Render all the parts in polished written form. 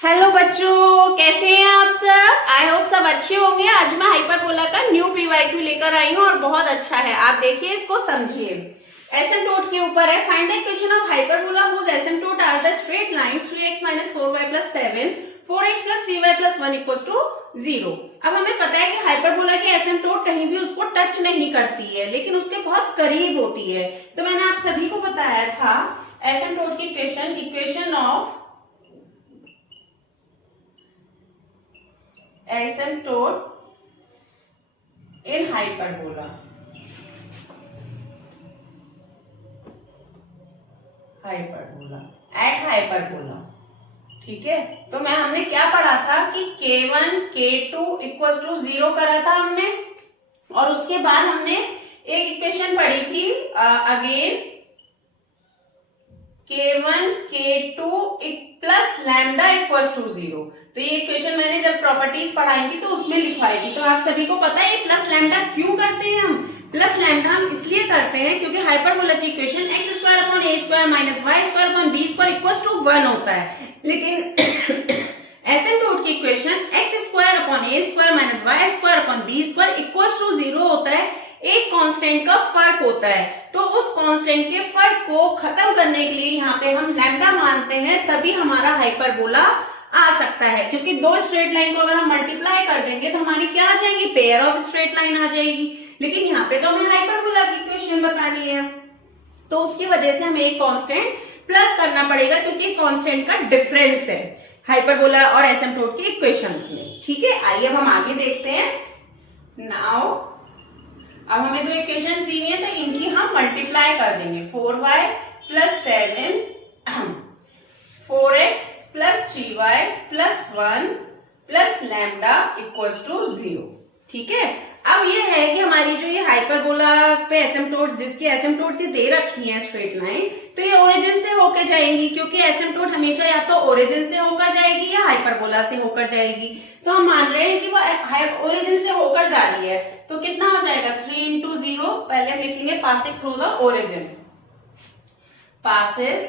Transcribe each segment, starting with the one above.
Hello बच्चों, कैसे हैं आप सब। आई होप सब अच्छे होंगे। आज मैं हाइपरबोला का न्यू पीवाईक्यू लेकर आई हूँ और बहुत अच्छा है। आप देखिए, इसको समझिए। एसिम्प्टोट के ऊपर है, find the equation of hyperbola whose asymptote are the straight line 3x - 4y + 7 4x + 3y + 1 = 0। अब हमें पता है कि हाइपरबोला की एसिम्प्टोट कहीं भी उसको टच नहीं करती है, लेकिन उसके बहुत करीब होती है। तो मैंने आप सभी को बताया था एसिम्प्टोट की equation of asymptote in hyperbola at hyperbola। ठीक है, तो हमने क्या पढ़ा था कि K1 K2 = 0 करा था हमने, और उसके बाद हमने एक इक्वेशन पढ़ी थी again K1 K2 plus lambda = 0। तो ये इक्वेशन मैंने जब प्रॉपर्टीज पढ़ाई थी तो उसमें लिखवाई थी। तो आप सभी को पता है प्लस लैम्डा क्यों करते हैं हम। प्लस लैम्डा हम इसलिए करते हैं क्योंकि हाइपरबोला की इक्वेशन x² / a² - y² = 1 होता है, लेकिन एसिम्प्टोट की इक्वेशन x² / a² - y² = 0 होता है। एक कांस्टेंट का फर्क होता है, तो उस कांस्टेंट के फर्क को खत्म करने के लिए यहाँ पे हम लैम्डा मानते हैं, तभी हमारा हाइपरबोला आ सकता है। क्योंकि दो स्ट्रेट लाइन को अगर हम मल्टीप्लाई कर देंगे तो हमारी क्या आ जाएंगी, पेयर ऑफ स्ट्रेट लाइन आ जाएगी। लेकिन यहाँ पे तो हमें हाइपरबोला की इक्वेशन बतानी है, तो उसकी वजह से हमें एक कांस्टेंट प्लस करना पड़ेगा, क्योंकि कांस्टेंट का डिफरेंस है हाइपरबोला और एसिम्प्टोट की इक्वेशंस में। ठीक है, आइए अब हम आगे देखते हैं। नाउ अब हमें दो इक्वेशंस दी हुई है, तो इनकी हम मल्टीप्लाई कर देंगे। 4y + 7 4x + 3y + 1 + lambda = 0। ठीक है, अब ये है कि हमारी जो ये हाइपरबोला पे एसिम्प्टोट, जिसकी एसिम्प्टोट से दे रखी है स्ट्रेट लाइन, तो ये ओरिजिन से होकर जाएंगी, क्योंकि एसिम्प्टोट हमेशा या तो ओरिजिन से होकर जाएगी या हाइपरबोला से होकर जाएगी। तो हम मान रहे हैं कि वो ओरिजिन से होकर जा रही है, तो कितना हो जाएगा 3 × 0। पहले हम लिखेंगे passing through the origin, passes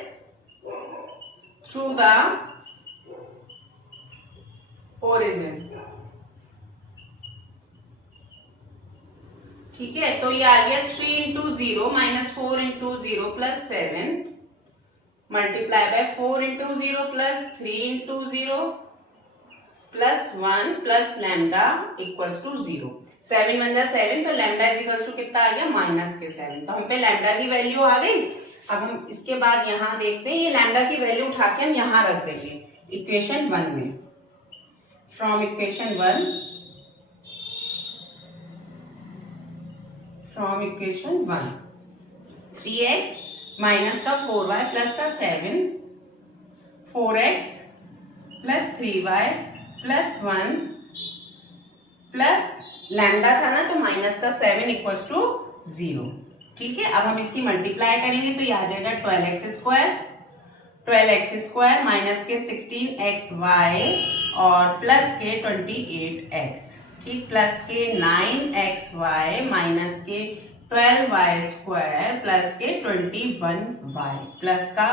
through the origin। ठीक है, तो ये आ गया 3 × 0 - 4 × 0 + 7 मल्टीप्लाई बाय 4 × 0 + 3 × 0 + 1 + लैम्डा = 0। 7 × 1 = 7, तो लैम्डा = कितना आ गया, -7। तो हम पे लैम्डा की वैल्यू आ गई। अब हम इसके बाद यहाँ देखते हैं, ये लैम्डा की वैल्यू उठा के हम यहाँ रख देंगे इक्वेशन 1 में। फ्रॉम इक्वेशन 1 3x माइनस का 4y प्लस का 7 4x + 3y + 1 प्लस लैम्डा था ना, तो -7 = 0। ठीक है, अब हम इसकी मल्टीप्लाई करेंगे तो ये आ जाएगा 12x² माइनस के 16xy और प्लस के 28x। ठीक, प्लस के 9xy माइनस के 12y² प्लस के 21y प्लस का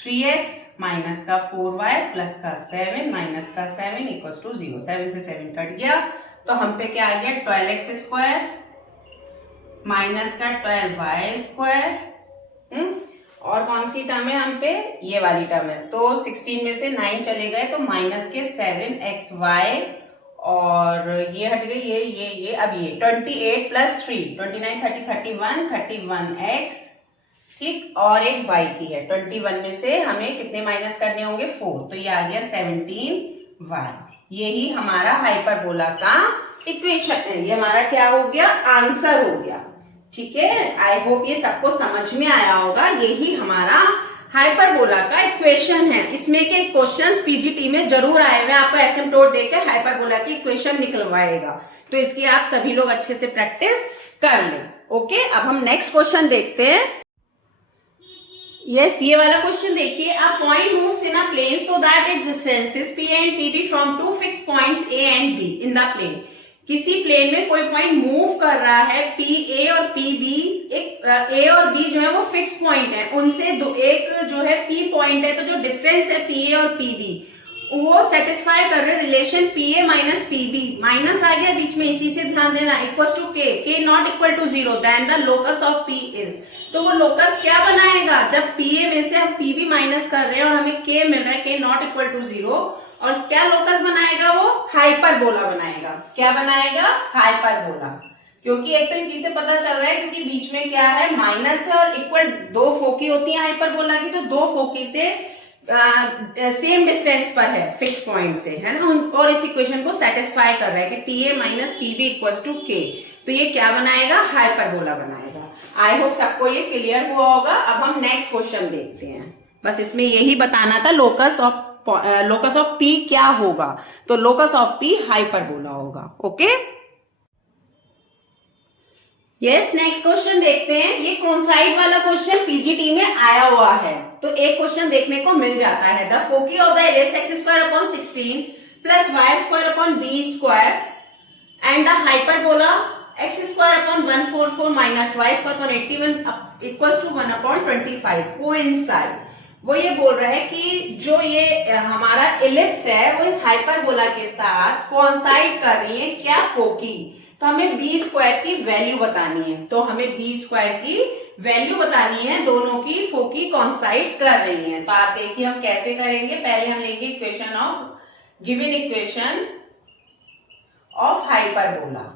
3x माइनस का 4y प्लस का 7 माइनस का 7 = 0। 7 से 7 कट गया, तो हम पे क्या आ गया 12x² माइनस का 12y²। और कौन सी टर्म है हम पे, ये वाली टर्म है। तो 16 में से 9 चले गए, तो माइनस के 7xy और ये हट गई, ये अब ये 28 + 3 29 30 31 31x। ठीक, और एक y की है 21 में से हमें कितने माइनस करने होंगे, 4, तो ये आ गया 17y। यही हमारा हाइपरबोला का इक्वेशन है, ये हमारा क्या हो गया, आंसर हो गया। ठीक है, आई होप ये सबको समझ में आया होगा। यही हमारा हाइपरबोला का इक्वेशन है। इसमें के क्वेश्चंस पीजीटी में जरूर आए हुए, आपको एसिम्प्टोट देकर हाइपरबोला की इक्वेशन निकलवाएगा, तो इसकी आप सभी लोग अच्छे से प्रैक्टिस कर लें। ओके, अब हम नेक्स्ट क्वेश्चन देखते हैं। यस, ये वाला क्वेश्चन देखिए। A point moves in a plane so that its distances P and PB from two fix points A and B in the plane. किसी प्लेन में कोई पॉइंट मूव कर रहा है, PA और PB, एक A और B जो है वो फिक्स पॉइंट है, उनसे एक जो है P पॉइंट है, तो जो डिस्टेंस है PA और PB वो सेटिस्फाई कर रहे relation P A minus P B, minus आ गया बीच में, इसी से ध्यान देना, equal to K, K not equal to 0, then the locus of P is. तो वो लोकस क्या बनाएगा, जब पी ए में से हम पी बी माइनस कर रहे हैं और हमें के मिल रहा है, के नॉट इक्वल टू 0, और क्या लोकस बनाएगा वो, हाइपरबोला बनाएगा। क्या बनाएगा, हाइपरबोला, क्योंकि एक तो इसी से पता चल रहा है क्योंकि बीच में क्या है, माइनस है, और इक्वल दो फोकी होती है हाइपरबोला की, तो दो फोकी से सेम डिस्टेंस पर है फिक्स पॉइंट से, है ना, और इस इक्वेशन को सेटिस्फाई कर रहा है कि P A minus P B equal to K, तो ये क्या बनाएगा, हाइपरबोला बनाएगा। आई होप सबको ये क्लियर हुआ होगा। अब हम नेक्स्ट क्वेश्चन देखते हैं, बस इसमें यही बताना था लोकस ऑफ पी क्या होगा, तो लोकस ऑफ पी हाइपरबोला होगा। ओके, यस, नेक्स्ट क्वेश्चन देखते हैं। ये कॉन्साइड वाला क्वेश्चन पीजीटी में आया हुआ है, तो एक क्वेश्चन देखने को मिल जाता है, the foci of the ellipse x square upon 16 plus y square upon b square and the hyperbola x square upon 144 minus y square upon 81 equals to 1 upon 25 coincide. वो ये बोल रहा है कि जो ये हमारा एलिप्स है वो इस हाइपरबोला के साथ कोइंसाइड कर रही है, क्या, फोकी। तो हमें बी स्क्वायर की वैल्यू बतानी है, तो हमें बी स्क्वायर की वैल्यू बतानी है, दोनों की फोकी कोइंसाइड कर रही हैं। तो आप देखिए हम कैसे करेंगे, पहले हम लेंगे equation of given equation of hyperbola.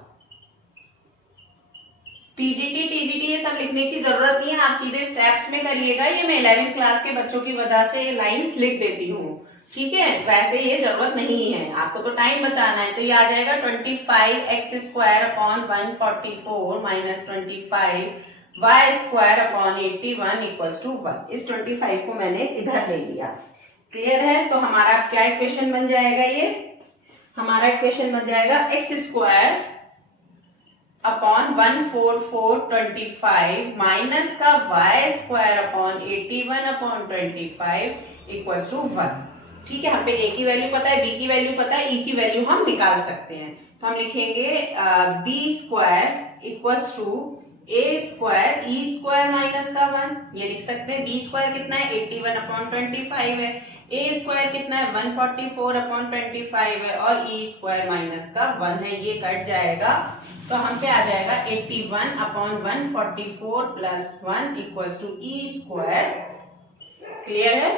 PGT TGT ये सब लिखने की जरूरत नहीं है, आप सीधे स्टेप्स में करिएगा। ये मैं 11वीं क्लास के बच्चों की वजह से ये लाइंस लिख देती हूँ, ठीक है, वैसे ये जरूरत नहीं है, आपको तो टाइम बचाना है। तो ये आ जाएगा 25 x square upon 144 minus 25 y square upon 81 equal to 1। इस 25 को मैंने इधर ले लिया, क्लियर है। तो हमारा क्या इक्वेशन बन जाएगा, ये हमारा इक्वेशन बन जाएगा एक्स स्क्वायर अपॉन 14425 माइनस का y square upon 81 upon 25 equal to 1। ठीक है, यहाँ पे ए की वैल्यू पता है, बी की वैल्यू पता है, ई की वैल्यू हम निकाल सकते हैं। तो हम लिखेंगे b square equals to a square e square minus का 1, ये लिख सकते हैं। बी स्क्वायर कितना है, 81 अपॉन 25 है, ए स्क्वायर कितना है, 144 अपॉन 25 है, और ई स्क्वायर माइनस का 1 है, ये कट जाएगा। तो हम पे आ जाएगा 81 upon 144 plus 1 equals to e square, clear है।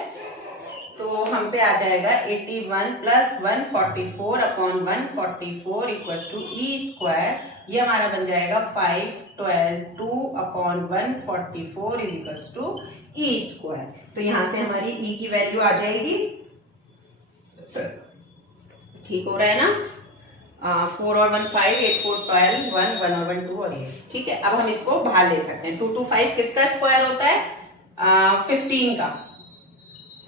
तो हम पे आ जाएगा 81 plus 144 upon 144 equals to e square, ये हमारा बन जाएगा 512 2 upon 144 is equals to e square. तो यहां से हमारी ई की वैल्यू आ जाएगी, ठीक हो रहा है ना, 4 और 1 5 8 4 12 1 1 और 1 2 और ये, ठीक है। अब हम इसको बाहर ले सकते हैं। 2 2 5 किसका स्क्वायर होता है, 15 का,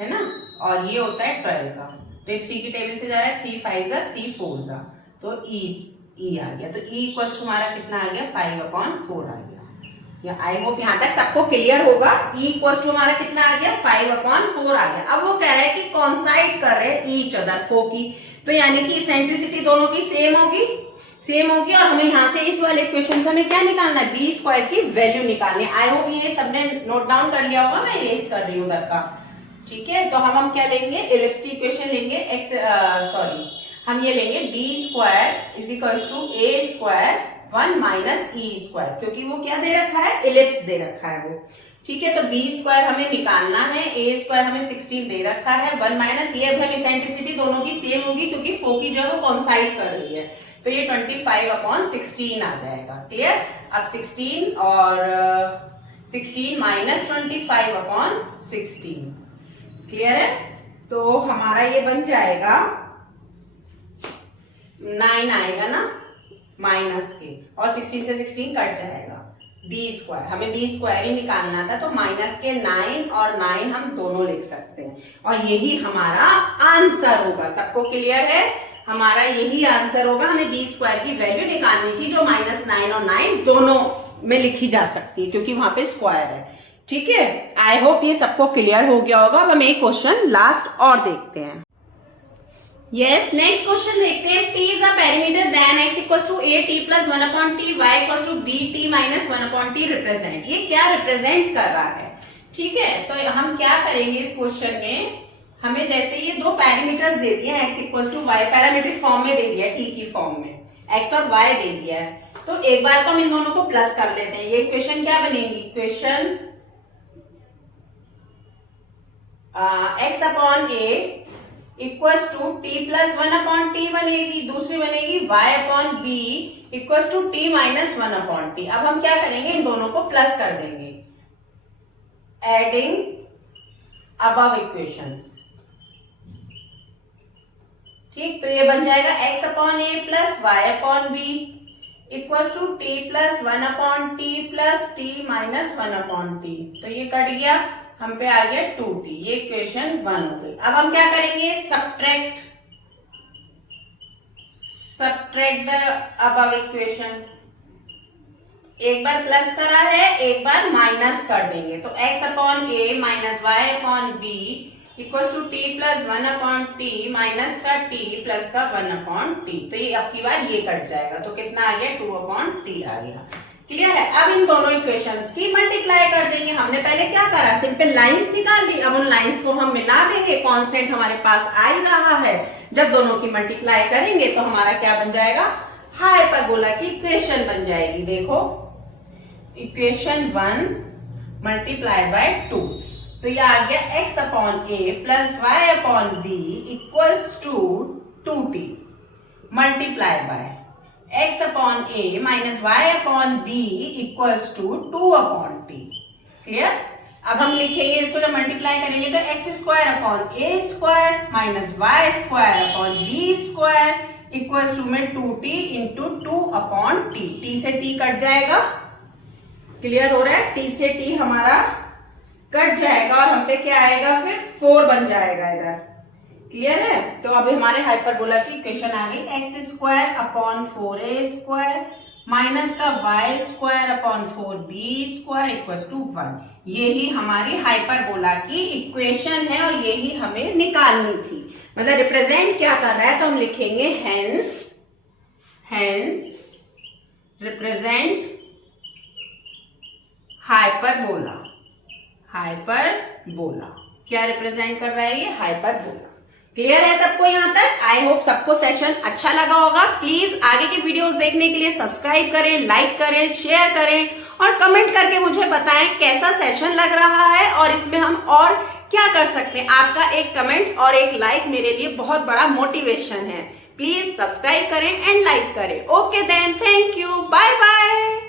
है ना, और ये होता है 12 का। तो ये 3 की टेबल से जा रहा है, 3 5 जा 3 4 जा, तो ई आ गया। तो ई इक्वल टू हमारा कितना आ गया, 5 अपॉन 4 आ गया। आई होप यहाँ तक सबको क्लियर होगा। ई इक्वल टू हमारा कितना आ गया, 5 अपॉन 4 आ गया। अब वो कह रहा है कि कॉन्साइड कर रहे हैं ईच अदर, फोकी, तो यानी कि इसेंट्रिसिटी दोनों की सेम होगी, और हमें यहाँ से इस वाले इक्वेशन से हमें क्या निकालना है, बी स्क्वायर की वैल्यू निकालनी है। आई होप ये सबने नोट डाउन कर लिया होगा, मैं इरेज कर रही हूँ उधर का, ठीक है। तो हम क्या लेंगे, एलिप्स की इक्वेशन लेंगे, हम ये लेंगे b square is equal to a square 1 minus e square, क्योंकि वो क्या दे रखा है, एलिप्स दे रखा है वो, ठीक है। तो बी स्क्वायर हमें निकालना है, ए स्क्वायर हमें 16 दे रखा है, 1 माइनस ये अब इसेंट्रिसिटी दोनों की सेम होगी क्योंकि फोकी जो है वो कॉन्साइड कर रही है, तो ये 25 अपॉन 16 आ जाएगा, क्लियर। अब 16 और 16 माइनस 25 अपॉन 16, क्लियर है। तो हमारा ये बन जाएगा 9 आएगा ना, माइनस के, और 16 से 16 कट जाएगा, बी स्क्वायर, हमें बी स्क्वायर ही निकालना था, तो माइनस के 9 और 9 हम दोनों लिख सकते हैं, और यही हमारा आंसर होगा। सबको क्लियर है, हमारा यही आंसर होगा। हमें बी स्क्वायर की वैल्यू निकालनी थी, जो -9 और 9 दोनों में लिखी जा सकती है क्योंकि वहां पे स्क्वायर है, ठीक है। आई होप ये सबको क्लियर हो गया होगा। अब हम एक क्वेश्चन लास्ट और देखते हैं। यस, नेक्स्ट क्वेश्चन देखते हैं। T is a perimeter then x equals to a t plus 1 upon t, y equals to b t minus 1 upon t represent, ये क्या रिप्रेजेंट कर रहा है, ठीक है। तो हम क्या करेंगे इस क्वेश्चन में, हमें जैसे ये दो पैरामीटर्स दे दिए हैं, x equal to y parametric form में दे दिया है, t की फॉर्म में x और y दे दिया है, तो एक बार तो हम इन दोनों को प्लस कर लेते हैं। ये इक्वेशन क्या बनेगी, equation x upon a equals to t plus 1 upon t बनेगी, दूसरी बनेगी y upon b equals to t minus 1 upon t. अब हम क्या करेंगे, इन दोनों को प्लस कर देंगे, एडिंग अबव इक्वेशंस। ठीक, तो ये बन जाएगा x upon a plus y upon b equals to t plus 1 upon t plus t minus 1 upon t. तो ये कट गया, हम पे आ गया 2t, ये इक्वेशन 1 हो गई। अब हम क्या करेंगे, सब्ट्रैक्ट द अबव इक्वेशन। एक बार प्लस करा है, एक बार माइनस कर देंगे, तो x upon a minus y upon b equals to t plus 1 upon t minus का t प्लस का 1 अपॉन टी। तो ये अब की बार ये कट जाएगा, तो कितना आ गया, 2 अपॉन टी आ गया। क्लियर है। अब इन दोनों इक्वेशंस की मल्टीप्लाई कर देंगे। हमने पहले क्या करा, सिंपल लाइंस निकाल ली, अब उन लाइंस को हम मिला देंगे, कांस्टेंट हमारे पास आ ही रहा है। जब दोनों की मल्टीप्लाई करेंगे तो हमारा क्या बन जाएगा, हाइपरबोला की इक्वेशन बन जाएगी। देखो, इक्वेशन 1 मल्टीप्लाई बाय 2, तो ये आ गया x upon a plus y upon b equals to 2t multiply by x upon a minus y upon b equals to 2 upon t. Clear. अब हम लिखेंगे इसको, जब मल्टीप्लाई करेंगे तो x square upon a square minus y square upon b square equals to में 2t into 2 upon t. t से t cut जाएगा, क्लियर हो रहा है, t से t हमारा कट जाएगा और हम पे क्या आएगा, फिर 4 बन जाएगा इधर। क्लियर है। तो अब हमारे हाइपरबोला की इक्वेशन आ गई, x square upon 4a square minus का y square upon 4b square equals to 1। यही हमारी हाइपरबोला की इक्वेशन है और यही हमें निकालनी थी। मतलब रिप्रेजेंट क्या कर रहा है, तो हम लिखेंगे हेंस रिप्रेजेंट हाइपरबोला। क्या रिप्रेजेंट कर रहा है ये, हाइपरबोला। क्लियर है सबको यहाँ तक। आई होप सबको सेशन अच्छा लगा होगा। प्लीज आगे के वीडियोस देखने के लिए सब्सक्राइब करें, लाइक करें, शेयर करें और कमेंट करके मुझे बताएं कैसा सेशन लग रहा है और इसमें हम और क्या कर सकते हैं। आपका एक कमेंट और एक लाइक मेरे लिए बहुत बड़ा मोटिवेशन है। प्लीज सब्सक्राइब करें एंड लाइक करें। Okay then, thank you, bye bye.